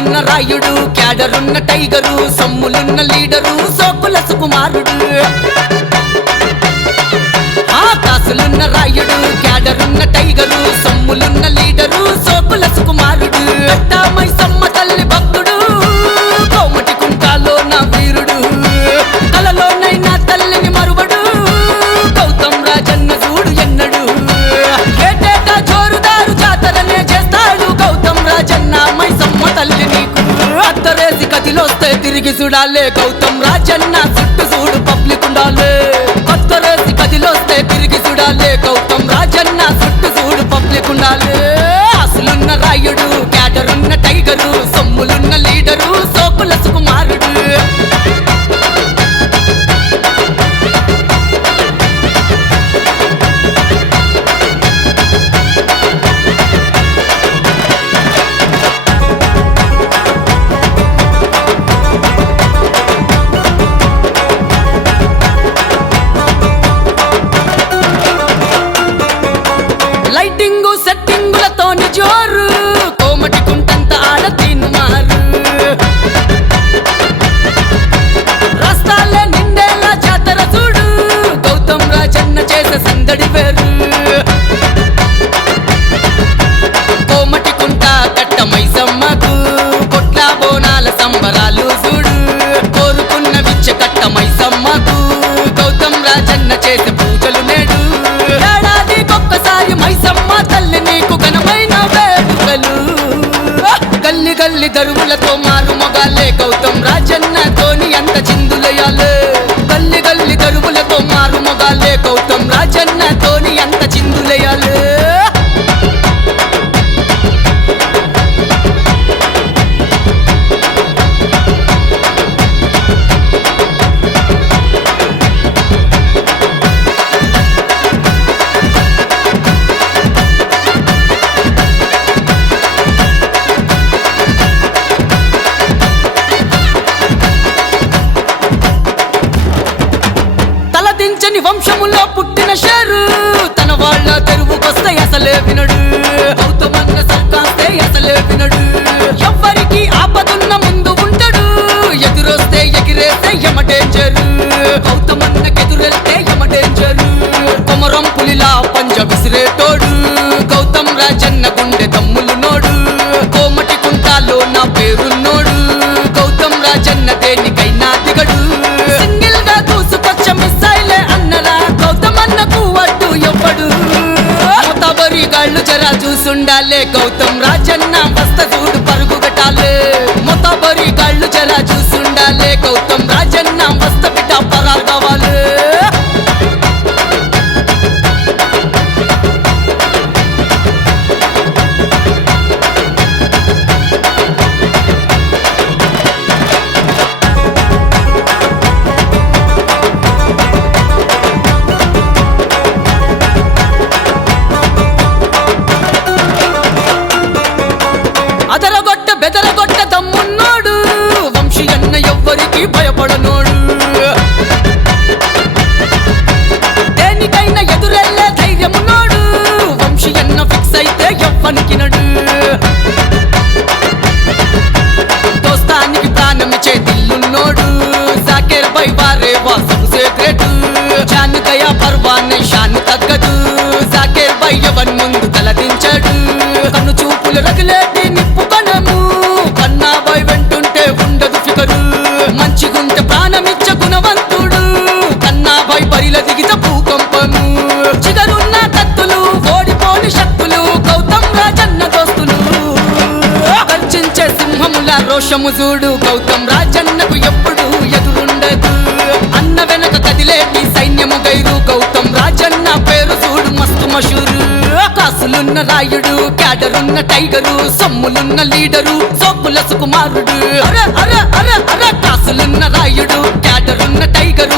కాసులున్న రాయుడు క్యాడరున్న టైగరు సొమ్ములున్న లీడరు సోకుల సుకుమారుడు కాసులున్న రాయుడు క్యాడరున్న టైగరు సొమ్ములున్న లీడరు సోకుల సుకుమారుడు మైసమ్మ తల్లి భక్తుడు కోమటి కుంటాలో నా వీరుడు కలలోనైనా తల్లిని మరువడు గౌతమ్ రాజన్న చూడు ఎన్నడు ఏటేటా జోరుదారు జాతరనే చేస్తాడు గౌతమ్ రాజన్న మైసమ్మ తల్లి నీకు అత్తరేసి కదిలొస్తే తిరిగి చూడాలే గౌతమ్ రాజన్న చుట్టూ చూడు పబ్లిక్ ఉండాలే అత్తరేసి కదిలొస్తే తిరిగి చూడాలే గౌతమ్ రాజన్న చుట్టూ చూడు పబ్లిక్ ఉండాలే అసలున్న రాయుడు క్యాడరున్న టైగరు సొమ్ములున్న లీడరు సోకుల సుకుమారుడు లైటింగు సెట్టింగులతోని జోరు కోమటి కుంటంత ఆడ తీను మారు రస్తాలే నిండేలా జాతర చూడు గౌతమ్ రాజన్న చేసే సందడి వేరు కోమటి కుంట కట్ట మైసమ్మకు కొట్ల బోనాల సంబరాలు చూడు కోరుకున్న విచ్చ కట్ట మైసమ్మకు గౌతమ్ రాజన్న చేసే పూజలు నేడు మైసమ్మ తల్లి నీకు ఘనమైన వేడుకలు గల్లి గల్లి దరువులతో మారు మొగాలే గౌతమ్ రాజన్న తోని అంత చిందులయాలే గల్లి గల్లి దరువులతో మారు మొగాలే గౌతమ్ రాజన్న తోని అంత చిందులయాలే తలదించని వంశములో పుట్టిన షేరు తన వాళ్ళ తెరువుకొస్తే అసలే వినడు గౌతమన్న సర్కాస్తే అసలే వినడు ఎవ్వరికి ఆపదున్న ముందు ఉంటాడు ఎదురొస్తే ఎగిరేస్తే యమడేంజరు గౌతమన్నకెదురెళ్తే యమడేంజరు కొమరం పులిలా పంజ విసిరేటోడు గౌతమ్ రాజన్న గుండె దమ్ములు నోడు కోమటి కుంటాలో నా పేరున్నోడు గౌతమ్ రాజన్న దేనికైనా దిగడు సింగిల్ గా దూసుకొచ్చ మిస్సైలే అన్నరా గౌతమన్నకు అడ్డు ఎవ్వడు మొతబరి గాళ్ళు జరా చూసుండాలే గౌతమ్ రాజన్న వస్త చూడు పరుగు పెట్టాలే మొతబరి గాళ్ళు జరా చూసుండాలే గౌతమ్ రాజన్న వస్త బిడ్డ పరారు కావాలి అదరగొట్ట బెదరగొట్ట దమ్మున్నోడు వంశీ అన్న ఎవ్వరికి భయపడనోడు దేనికైనా ఎదురెళ్ళే ధైర్యమున్నోడు వంశీ అన్న ఫిక్స్ అయితే ఎవ్వనికినడు దోస్తానికి ప్రాణమిచ్చే దిల్లున్నోడు జాకేర్ బై వారే వాసు సేక్రెటు జాను గయా పర్వాన్ని షాను తగ్గదు జాకేర్ బై ఎవన్ ముందు తలదించాడు కన్ను చూపులు రగిలేటి నిప్పు కణము కన్నాబాయ్ వెంటుంటే ఉండదు ఫికరు మంచిగుంటే ప్రాణమిచ్చ గుణవంతుడు కన్నాబాయ్ బరిల దిగిత భూకంపము చిగరున్న కత్తులు ఓడిపోని శక్తులు గౌతమ్ రాజన్న దోస్తులు గర్జించే సింహముల రోషము చూడు గౌతమ్ రాజన్నకు ఎప్పుడు ఎదురుండదు అన్న వెనక కదిలేటి సైన్యము గైరు గౌతమ్ రాజన్న పేరు చూడు మస్తు మషూరు కాసులున్న రాయుడు క్యాడరున్న టైగరు సొమ్ములున్న లీడరు సోకుల సుకుమారుడు అర అర అర అర కాసులున్న రాయుడు క్యాడరున్న టైగరు